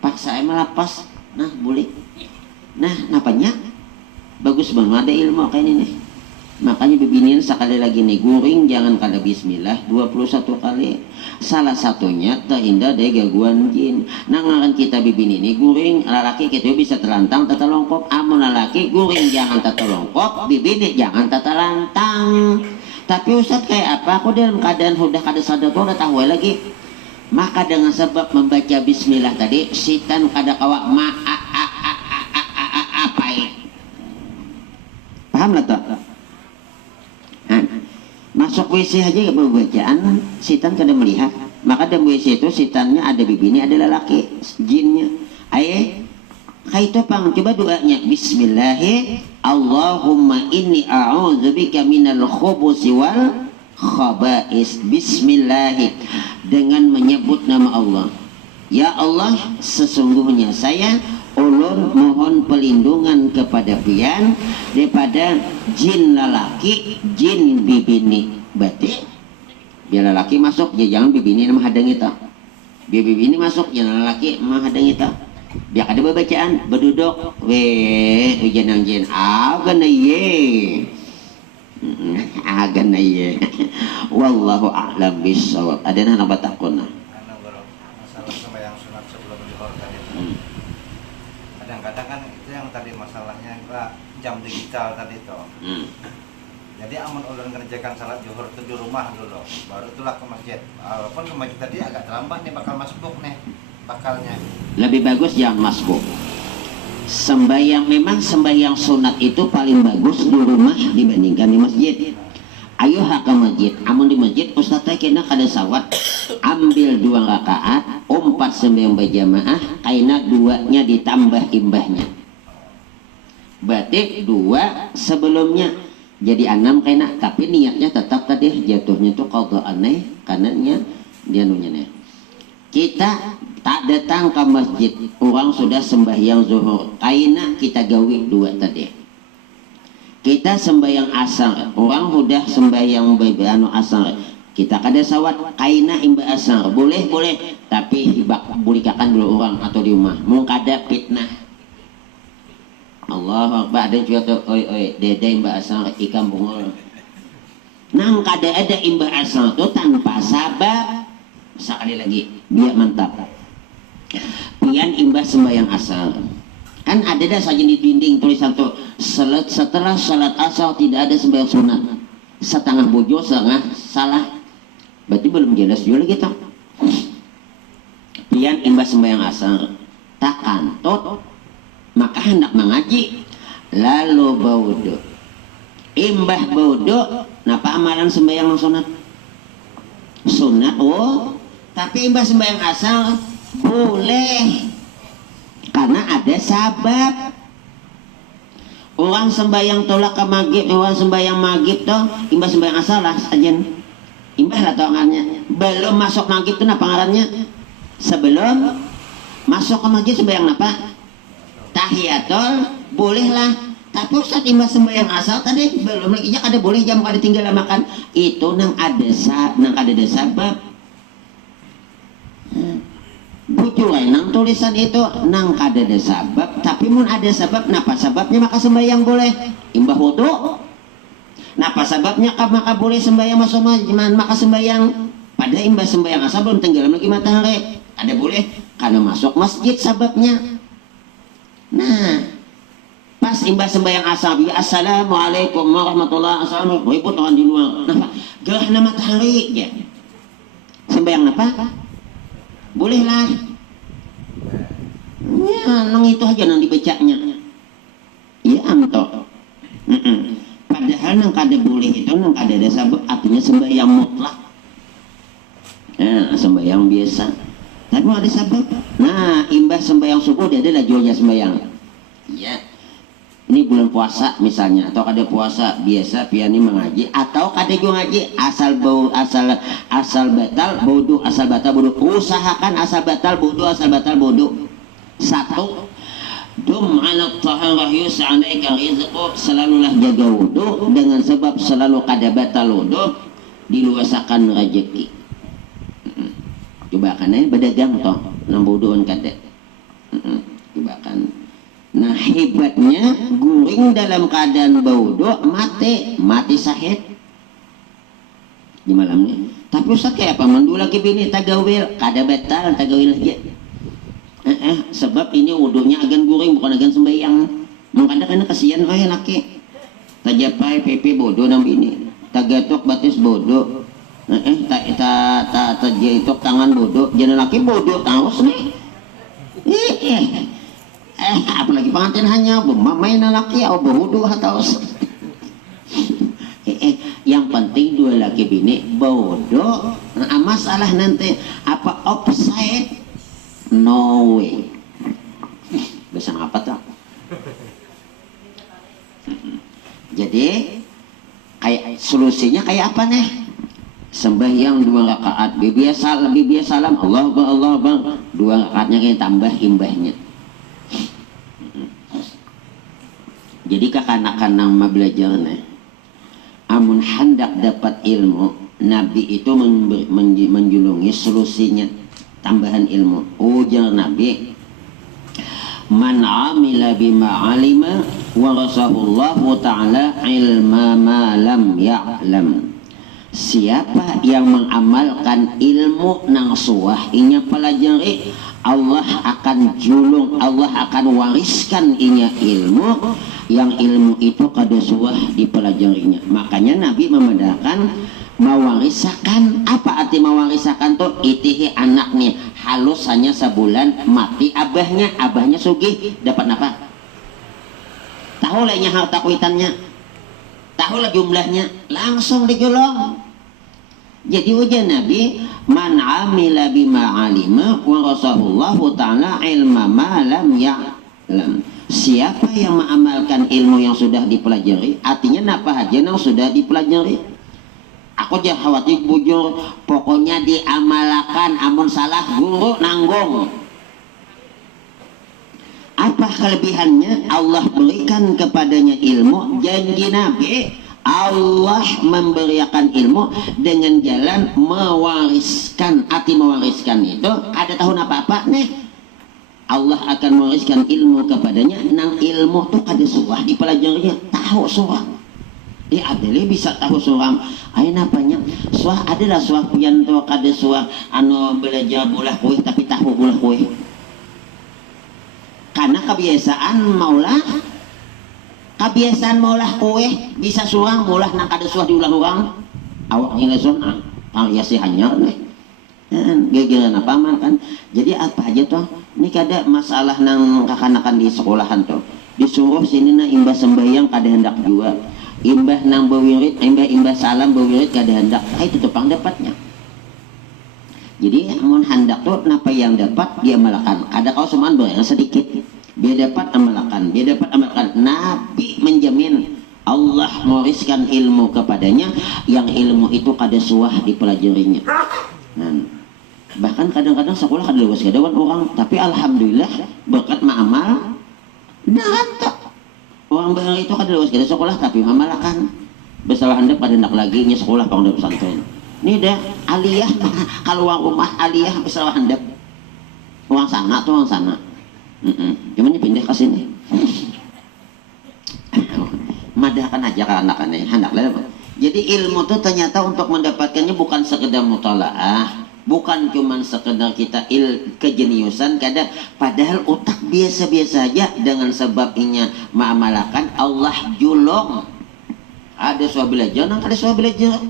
Paksa melapas. Nah boleh. Nah napanya bagus banget ada ilmu kayak ini nih. Makanya bibinin sekali lagi nih guring jangan kada bismillah 21 kali. Salah satunya terhindar dari gangguan jin. Nangaran kita bibini ini guring lalaki kita bisa terlantang tata longkok. Amun lalaki guring jangan tata longkok, bibini jangan tata lantang. Tapi Ustaz kayak apa? Aku dalam keadaan udah kada sadar udah tahu lagi. Maka dengan sebab membaca bismillah tadi setan kada kawa paham lah tak? Masuk WC aja gak bacaan, setan kada melihat. Maka dalam WC itu setannya ada bibini, ada lelaki, jinnya. Kayak itu pang, coba doanya. Bismillahirrahmanirrahim. Allahumma inni a'udzubika minal khubusi wal khaba'is. Bismillah, dengan menyebut nama Allah. Ya Allah, sesungguhnya saya ulun mohon pelindungan kepada pian daripada jin lalaki jin bibini. Berarti biar lalaki masuk ya jangan bibini nama hadang itu, biar bibini masuk jangan lalaki nama hadang itu. Biar ada bacaan berduduk ujian yang jin agana ye agana ye wallahu a'lam bissawab. Ada nana batakuna masalah sembahyang sunat sebelum zuhur tadi. Kadang-kadang kan itu yang tadi masalahnya jam digital tadi tuh. Jadi aman ulun ngerjakan salat zuhur itu di rumah dulu, baru itulah ke masjid. Walaupun ke masjid tadi agak terlambat nih, bakal masbuk nih bakalnya. Lebih bagus jangan masbuk. Sembahyang memang sembahyang sunat itu paling bagus di rumah dibandingkan di masjid. Ayo ke masjid. Amun di masjid ustaz teh kena kada sawat ambil 2 rakaat, umpat sembahyang berjamaah, kaina 2-nya ditambah imbahnya. Berarti 2 sebelumnya jadi 6 kaina, tapi niatnya tetap tadi jatuhnya itu qadha aneh kanannya dia nunya. Kita tak datang ke masjid, orang sudah sembahyang zuhur, kaina kita gawi 2 tadi. Kita sembahyang asar, orang sudah sembahyang asar, kita kada sawat kaina imba asar, boleh tapi bulikakan dulu orang atau di rumah, mau kada fitnah. Allah Akbar. Ada juga tuh oi dede imba asar ikan bungul nang kada ada imba asar tuh tanpa sabab. Sekali lagi biar mantap pian imbah sembahyang asar kan ada dah saja di dinding tulisan tuh setelah salat asar tidak ada sembahyang sunat, setengah bojo setengah salah, berarti belum jelas juga kita. Pian imbah sembahyang asar tak kantut maka hendak mengaji lalu baudo imbah baudo napa amalan sembahyang sunat tapi imbah sembahyang asal boleh karena ada sabab. Orang sembahyang tolak ke maghrib, orang sembahyang maghrib toh imbah sembahyang asal lah sajen imbah lah tangannya belum masuk maghrib itu napa ngarannya sebelum masuk ke maghrib sembahyang napa tahiyatul boleh lah. Tapi Ustaz imbah sembahyang asal tadi belum lagi ada boleh jam kada tinggal makan itu nang ada sabab. Bujurai nang tulisan itu nang kada ada sabab, tapi mun ada sabab, napa sababnya maka sembahyang boleh imbah wudu. Napa sababnya maka boleh sembahyang maka sembahyang pada imbah sembahyang asal belum tenggelam lagi matahari. Ada boleh karena masuk masjid sababnya. Nah, pas imbah sembahyang asal assalamualaikum warahmatullahi wabarakatuh ibu tangan di luar napa gerhana matahari ya sembahyang apa bolehlah ya nang itu aja nang dibacanya ya amto padahal nang kada boleh itu nang kada ada sabab artinya sembahyang mutlak sembahyang biasa tapi ada sabab. Nah imbah sembahyang subuh dia adalah jualnya sembahyang ya ini bulan puasa misalnya atau kada puasa biasa piani mengaji atau kada juga ngaji asal batal bodoh asal batal bodoh usahakan asal batal bodoh 1 dum ala taharah yus'alaika rizqu selalulah jaga wudu dengan sebab selalu kada batal wudu diluasakan rezeki. Coba kan berdagang toh nang bodohan kada coba kan. Nah hebatnya guring dalam keadaan baudo mati sahid di malam ini. Tapi Ustaz kayak apa mandu lagi bini tagawil kada batal tagawil lagi. Sebab ini wudunya agan guring bukan agan sembahyang. Mengkada kena kasihan laki. Tajapai pepe bodoh nang bini. Tagatok batis bodoh. Tajitok tangan bodoh. Jangan laki bodoh taus nih. Apalagi pengantin hanya main laki atau berwudu atau yang penting 2 laki bini bodoh. Nah, masalah nanti apa offside no way bisa apa tuh. Jadi kayak solusinya kayak apa nih sembahyang 2 rakaat biasa salam Allah bang 2 rakaatnya kayak tambah imbahnya. Jadi kakanak-kanang mah belajar nih. Amun hendak dapat ilmu, Nabi itu menjulungi solusinya tambahan ilmu. Ujar Nabi, man amila bima alima warasahullahu ta'ala ilma ma lam ya'lam. Siapa yang mengamalkan ilmu nang suah inya pelajari, Allah akan julung, Allah akan wariskan inya ilmu yang ilmu itu kada suah dipelajarinya. Makanya Nabi membedakan mewarisakan. Apa arti mewarisakan tuh? Itihi anaknya halus hanya sebulan mati abahnya, abahnya sugih dapat apa? Tahu lah harta kuitannya, tahu lah jumlahnya, langsung dijulung. Jadi ujian Nabi, man amila bima alima wa rasulullahu ta'ala ilma ma lam ya'lam. Siapa yang mengamalkan ilmu yang sudah dipelajari, artinya apa aja yang sudah dipelajari. Aku jangan khawatir bujur, pokoknya diamalkan, amun salah guru nanggung. Apa kelebihannya? Allah berikan kepadanya ilmu, janji Nabi Allah memberikan ilmu dengan jalan mewariskan. Arti mewariskan itu ada tahun apa-apa nih, Allah akan mewariskan ilmu kepadanya. Nang ilmu tuh kada surah dipelajarinya, tahu surah. Dia adele bisa tahu surah. Ayo napanya surah adalah surah pian tuh kada surah anu belajar bulah kuih tapi tahu bulah kuih. Karena kebiasaan maulah kue bisa surang maulah nang kada suah diulang-ulang awak hingga surang alias hanya nih gegera paman kan. Jadi apa aja tuh ini kada masalah nang kakanakan di sekolahan tuh disuruh sini na imbah sembahyang kada hendak juga, imbah nang bawirid imbah salam bawirid kada hendak. Itu tupang dapatnya. Jadi amun hendak tuh napa yang dapat dia malakan. Ada kau semuanya bayar sedikit dia dapat amalkan, dia dapat amalkan. Nabi menjamin Allah mewariskan ilmu kepadanya yang ilmu itu kada suah dipelajarinya. Bahkan kadang-kadang sekolah kada luas kadawan orang, tapi alhamdulillah berkat ma'amal tak orang bahar itu kada luas kada sekolah tapi mamalkan. Besalah handap pada hendak lagi nya sekolah pangdap pesantren. Ini dah aliyah kalau uang rumah aliyah besalah handap. Uang sana tuh uang sana. Cuman pindah ke sini. Madahkan aja ke anak-anaknya, hendak lah. Jadi ilmu itu ternyata untuk mendapatkannya bukan sekedar mutalaah, bukan cuman sekedar kita kejeniusan kada, padahal otak biasa-biasa aja dengan sebab inya mengamalkan Allah julung. Ada suah belajar, nang ada suah belajar.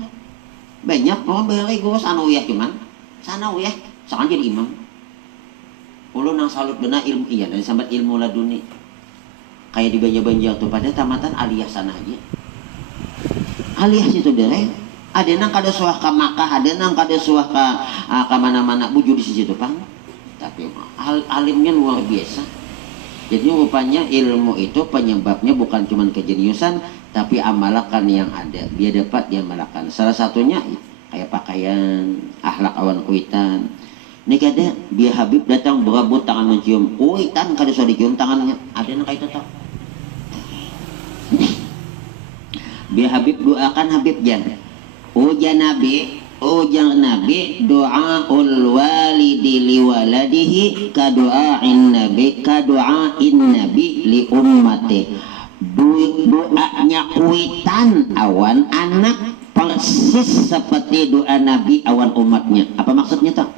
Banyak orang bahari guru sanawiyah cuman, sanawiyah, sekarang jadi imam. Ulu nang salut benar ilmu iya dari sambat ilmu laduni kayak di Banjar tuh pada tamatan aliyah sana aja. Aliyah situ dereng ada nang kada suah ka Makkah, ada nang kada suah ka mana-mana bujur di situ pang. Tapi alimnya luar biasa. Jadi rupanya ilmu itu penyebabnya bukan cuma kejeniusan tapi amalkan yang ada. Dia dapat dia amalkan. Salah satunya kayak pakaian, akhlak awan kuitan. Ini kada biar Habib datang berebut tangan mencium, kuitan kada sudah dicium tangannya, ada yang kayak itu tak? Biar Habib doakan Habib jan, ujar Nabi doaul walidi liwaladihi kadoain nabi li ummati. Doanya kuitan awan anak persis seperti doa Nabi awan umatnya. Apa maksudnya tak?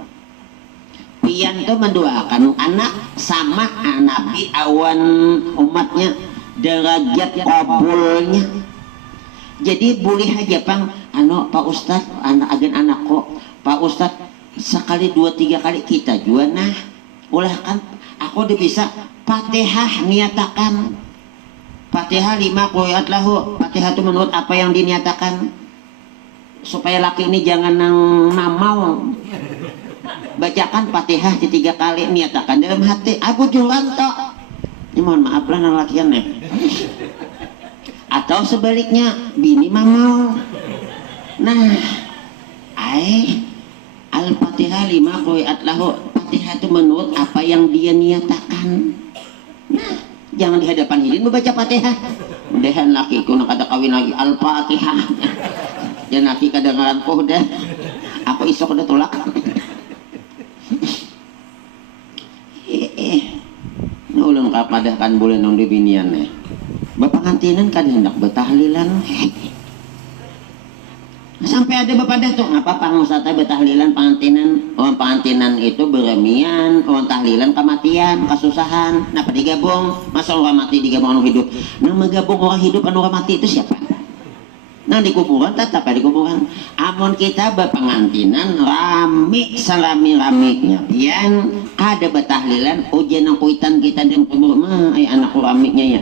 Pian itu mendoakan anak sama Nabi awan umatnya derajat kabulnya. Jadi boleh aja pang Pak Ustad anak agen anak kok Pak Ustad sekali 2-3 kali kita juga nah ulah kan aku udah bisa Fatihah niatakan Fatihah 5 qiraat lahu. Fatihah itu menurut apa yang dinyatakan supaya laki ini jangan namau. Bacakan Fatihah 3 kali, niatakan dalam hati aku jualan tok. Ini mohon maaf lah nang lakian ya. Atau sebaliknya bini mau. Nah, Al-Fatihah 5 qiraat lahu. Fatihah itu menurut apa yang dia niatakan. Nah, jangan di hadapan hidin membaca Fatihah. dehan laki ko nakada kawin lagi Al-Fatihah. Dan laki kadengaran ko deh. Aku isok udah tolak. Ulun kapadahkan bulan nong dibinian nih. Bapangantinan kan hendak betahlilan. Sampai ada bapadah tuh ngapa pangusata betahlilan pangantinan. Orang pangantinan itu beremian, orang tahlilan kematian, kasusahan. Napa digabung? Masa orang mati digabung orang hidup? Nah menggabung orang hidup dan orang mati itu siapa? Nah di kuburan tetap di kuburan. Amun kita berpengantinan rami serami-raminya. Pian ada betahlilan ujian ang kuitan kita di kubur mah ay anak raminya ya.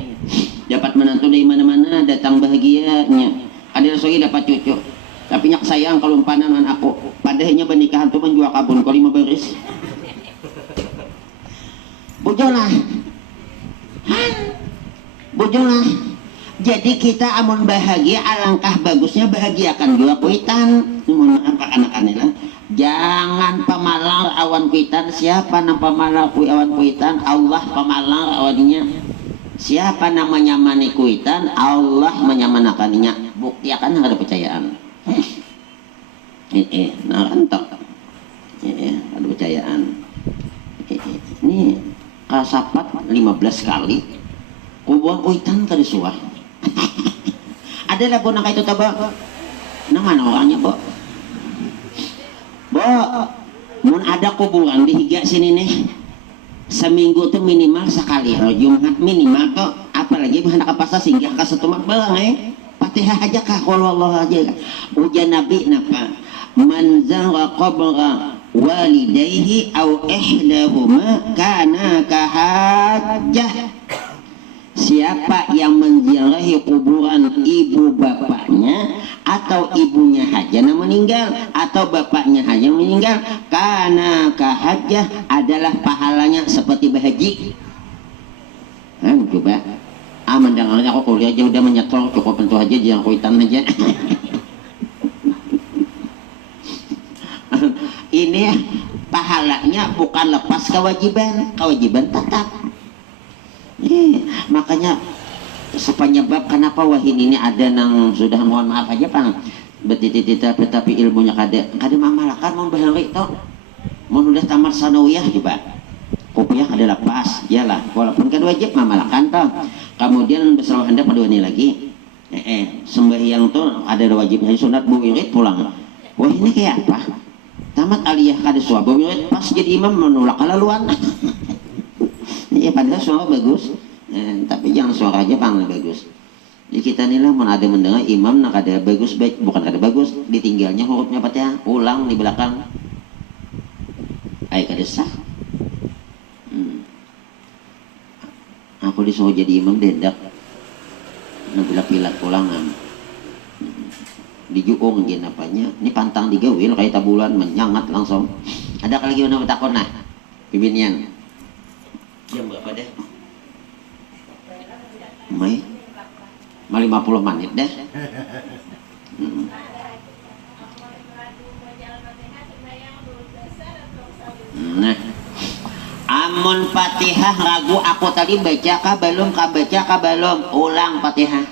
Dapat menantu dari mana-mana datang bahagianya. Ada lagi dapat cucu. Tapi nyak sayang kalau umpanan aku. Padahnya pernikahan tuh menjual kabun kalau 5 baris. Bojolah. Bojolah. Jadi kita amun bahagia alangkah bagusnya bahagiakan juga kuitan. Mohon maaf anak-anak lah. Jangan pemalar awan kuitan. Siapa nama pemalar awan kuitan? Allah pemalar awannya. Siapa namanya mani kuitan? Allah menyamanakannya. Bukti akan ada percayaan. Narantok. Ada percayaan. Ini kasapat 15 kali. Kubuang kuitan tadi suah. Ada lah po na kayo taba. Naman orangnya po. Bo, mun ada kuburan di higa sini nih. Seminggu tuh minimal sekali. Jumat minimal tuh. Apalagi hendak apa singgah ke setumak barang Fatihah aja kah kalau Allah aja. Ujian Nabi napa? Man zara qabra walidayhi aw ihdahuma kana kahajjah. Siapa yang menziarahi kuburan ibu bapaknya atau ibunya hajana meninggal atau bapaknya hajana meninggal, kana kahajjah adalah pahalanya seperti bahaji. Coba mendengarnya aku kuliah aja udah menyetol cukup tentu aja jangan kuitan aja. Ini pahalanya bukan lepas kewajiban tetap. Makanya sepenyebab kenapa wahin ini ada nang sudah mohon maaf aja pang betitita tetapi ilmunya kada mamalakan mau bahari toh mau udah tamat sanawiyah coba kopiah ada lepas yalah walaupun kan wajib mamalakan toh. Kemudian besar hendak pada ini lagi sembahyang tuh ada wajibnya sunat buwirit pulang. Wah ini kayak apa? Tamat aliyah kada suah buwirit pas jadi imam menolak kalaluan. Ya padahal suara bagus, tapi jangan suara aja panggil bagus. Jadi kita inilah mana ada mendengar imam nak ada bagus baik bukan ada bagus ditinggalnya hurufnya Fatihah ulang di belakang. Ay kada sah. Aku disuruh jadi imam dendak nabila-pilat pulangan dijuung gini apanya ini pantang digawil kayak tabulan menyangat langsung. Ada lagi yang takut nah pibinian jam berapa deh Mai 50 menit deh. Nah amun Fatihah ragu aku tadi baca kah belum ulang Fatihah.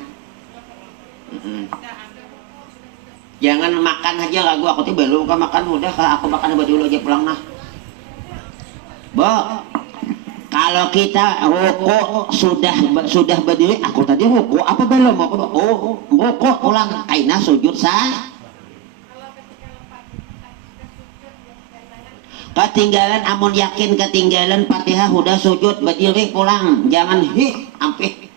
Jangan makan aja ragu aku tadi belum kah makan udah kah aku makan dulu aja pulang nah. Bo kalau kita rukuk sudah berdiri aku tadi rukuk apa belum rukuk ulang kaina sujud sah. Ketinggalan amun yakin ketinggalan Fatihah udah sujud berdiri pulang jangan ampe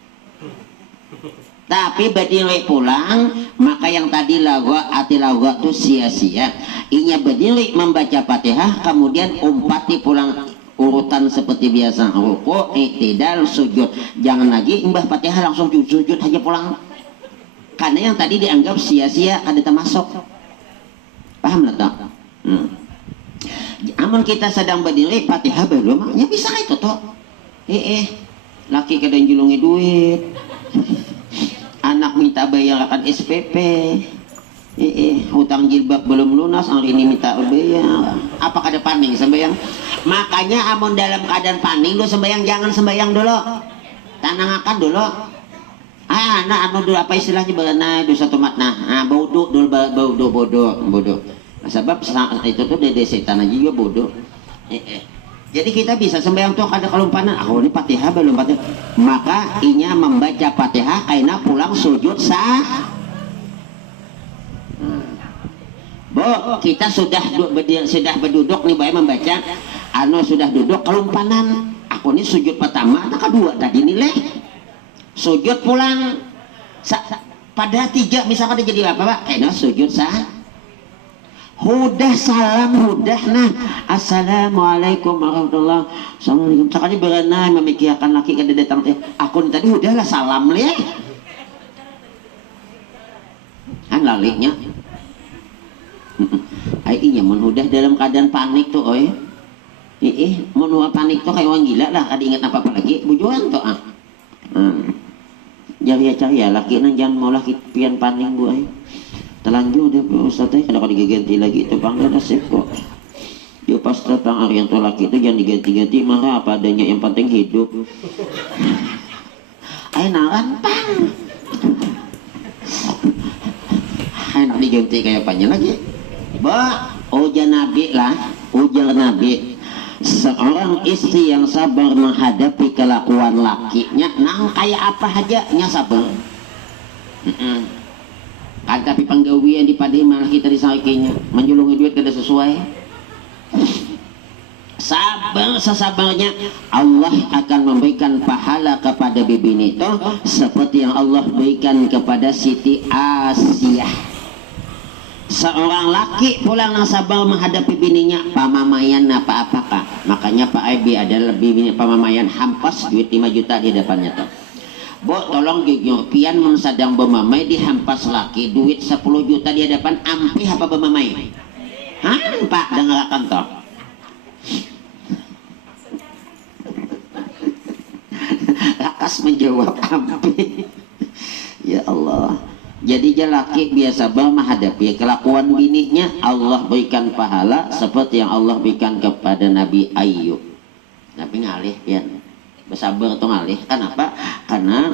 tapi berdiri pulang maka yang tadi lagwa itu sia-sia. Inya berdiri membaca Fatihah kemudian umpati pulang urutan seperti biasa rukuk i'tidal sujud jangan lagi imbah Fatihah langsung sujud aja pulang karena yang tadi dianggap sia-sia ada termasuk paham lah tak? Amun kita sedang berdiri Fatihah belum ya bisa itu toh laki kadang julungi duit anak minta bayarkan SPP hutang jilbab belum lunas hari ini minta bayar apa kada paning sembayang. Makanya amun dalam keadaan paning lu sembayang jangan sembayang dulu tanangakan dulu Nah anu dulu apa istilahnya berenai dosa tomat bodoh dulu bodoh. Sebab itu tuh dede setan aja juga bodoh. Jadi kita bisa sembahyang tuh ada kelumpanan. Aku ini Fatihah belum Fatihah. Maka inya membaca Fatihah kaina pulang sujud sah. Kita sudah berduduk nih bae membaca. Sudah duduk kelumpanan. Aku ini sujud pertama atau kedua tadi nilai. Sujud pulang. Pada 3 misalkan dia jadi apa Pak? Kaina sujud sah. Hudah salam hudah nah assalamualaikum warahmatullah assalamualaikum sekali berenai memikirkan laki kada datang teh akun tadi udahlah salam lihat kan laliknya ainya mun udah dalam keadaan panik tuh mun panik tuh kayak orang gila lah kada ingat apa lagi bujuan tuh cari ya laki nang jangan mau laki pian panik bu telanjur deh Ustaz kadang diganti lagi itu bang nasib kok dia pas datang hari yang laki itu jangan diganti-ganti marah apa adanya yang penting hidup naran pang nak diganti kayak apanya lagi ujar nabi seorang istri yang sabar menghadapi kelakuan lakinya nang kayak apa aja nya sabar kan tapi penggawian di padai malah kita disakinya menjulungi duit kada sesuai sabar sesabarnya Allah akan memberikan pahala kepada bibi itu seperti yang Allah berikan kepada Siti Asiyah. Seorang laki pulang yang sabar menghadapi bininya pamamayan apa-apakah makanya Pak Aibi ada lebih pamamayan hampas duit 5 juta di depannya tuh tolong jujur pian mun sadang bermamai dihampas laki duit 10 juta di hadapan ampih apa bermamai Pak dengarkan toh lakas menjawab ampih ya Allah jadi laki biasa menghadapi kelakuan bininya Allah berikan pahala seperti yang Allah berikan kepada Nabi Ayub tapi ngalih pian bersabar itu ngalih kenapa? Karena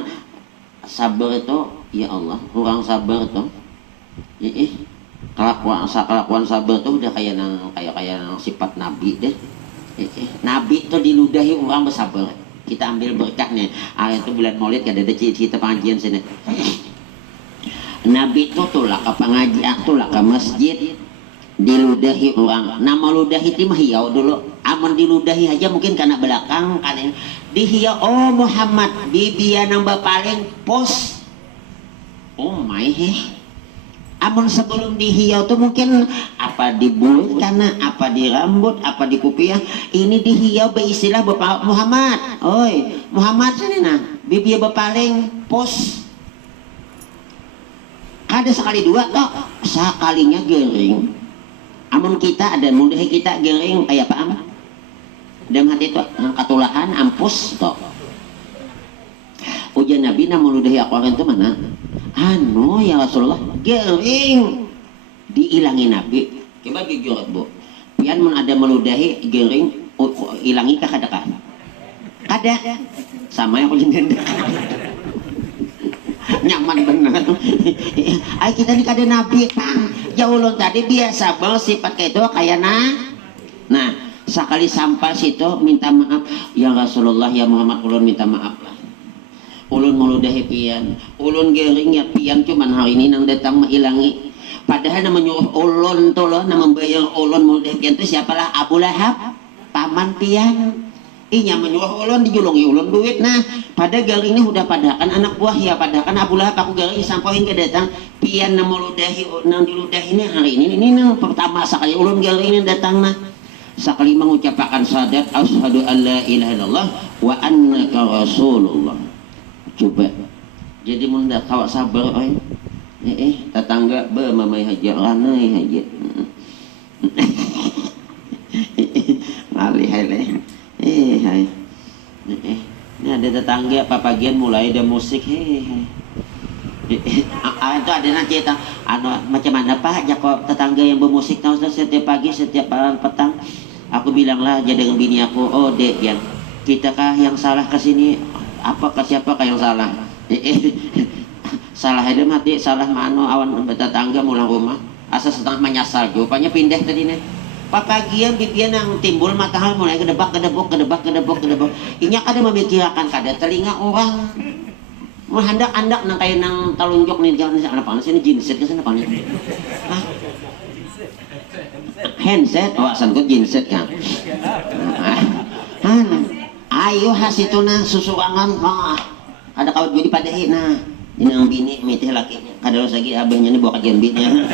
sabar itu ya Allah kurang sabar tuh kelakuan sabar tuh udah kayak sifat nabi deh nabi tuh diludahi orang bersabar kita ambil berkahnya ayat itu bulan maulid kada ada cerita pengajian sini nabi tuh lah ke pengajian tuh lah ke masjid diludahi orang nama ludahi itu mah hiau dulu aman diludahi aja mungkin karena belakang karena dihiau Muhammad bibian nambah paling pos my aman sebelum dihiau tuh mungkin apa di bulut karena apa di rambut apa di kupiah ini dihiau beristilah Bapak Muhammad Muhammad sana nah bibian berpaling pos ada sekali dua toh sekalinya gering amun kita ada mudahi kita gering kayak apa am dalam hati itu katulahan ampus toh ujian Nabi namun mudahi akuran itu mana ya Rasulullah gering diilangi Nabi coba jujur bu pian mun ada meludahi gering ilangi kah kada sama yang aku jendenda nyaman bener kita ini kada Nabi jauh ulun tadi biasa sifat kayak itu kayak nah sekali sampai situ minta maaf ya Rasulullah ya Muhammad ulun minta maaf lah ulun meludahi pian ulun gering ya pian cuman hari ini nang datang mengilangi padahal nama menyuruh ulun tuh loh nama membayar ulun meludahi pian itu siapalah Abu Lahab paman pian inya menyuruh ulun dijulungi ulun duit nah pada garing ini udah padakan anak buah ya padakan Abu Lahab aku garing sampaiin ke datang pian nang meludahi nang diludahi ini hari ini nang pertama sekali ulun garing ini datang nah sekali mengucapkan syahadat asyhadu an la ilaha illallah wa annaka rasulullah coba jadi mun dak kawak sabar tetangga mamai haja ranai haja ngalih hai ini ada tetangga papagian mulai ada musik itu ada nanti cerita macam mana Pak kok tetangga yang bermusik tahu setiap pagi setiap petang aku bilanglah aja dengan bini aku dek yang kita kah yang salah kesini apakah siapakah yang salah Salah ada mati, salah mano awan tetangga mulang rumah asa setengah menyasar rupanya pindah tadi nih papagian bibian yang timbul matahari mulai kedebak inyak ada memikirkan kada telinga orang mau handak nang kayak nang talunjuk nih jangan sana panas ini jinset ke sana panas handset awasan kok jinset kan ayo hasituna susuangan ada kawat jadi padahi nah ini ang bini mitih lakinya kadalos lagi abahnya ini bawa kajian bininya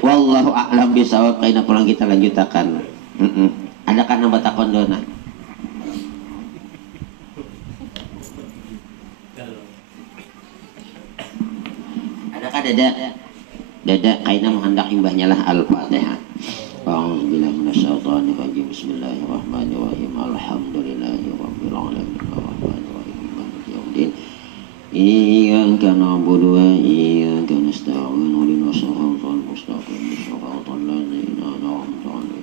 wallahu a'lam bisawab kaina pulang kita lanjutakan ada kan nambah takon dona ada kan dada kaina menghendak imbahnya lah al-fatihah a'udzubillahi minasyaitonir rajim bismillahirrahmanirrahim alhamdulillahirabbil alamin arrahmanir rahim maliki yaumiddin iyyaka na'budu wa iyyaka nasta'in ihdinas siratal mustaqim siratal ladzina an'amta 'alaihim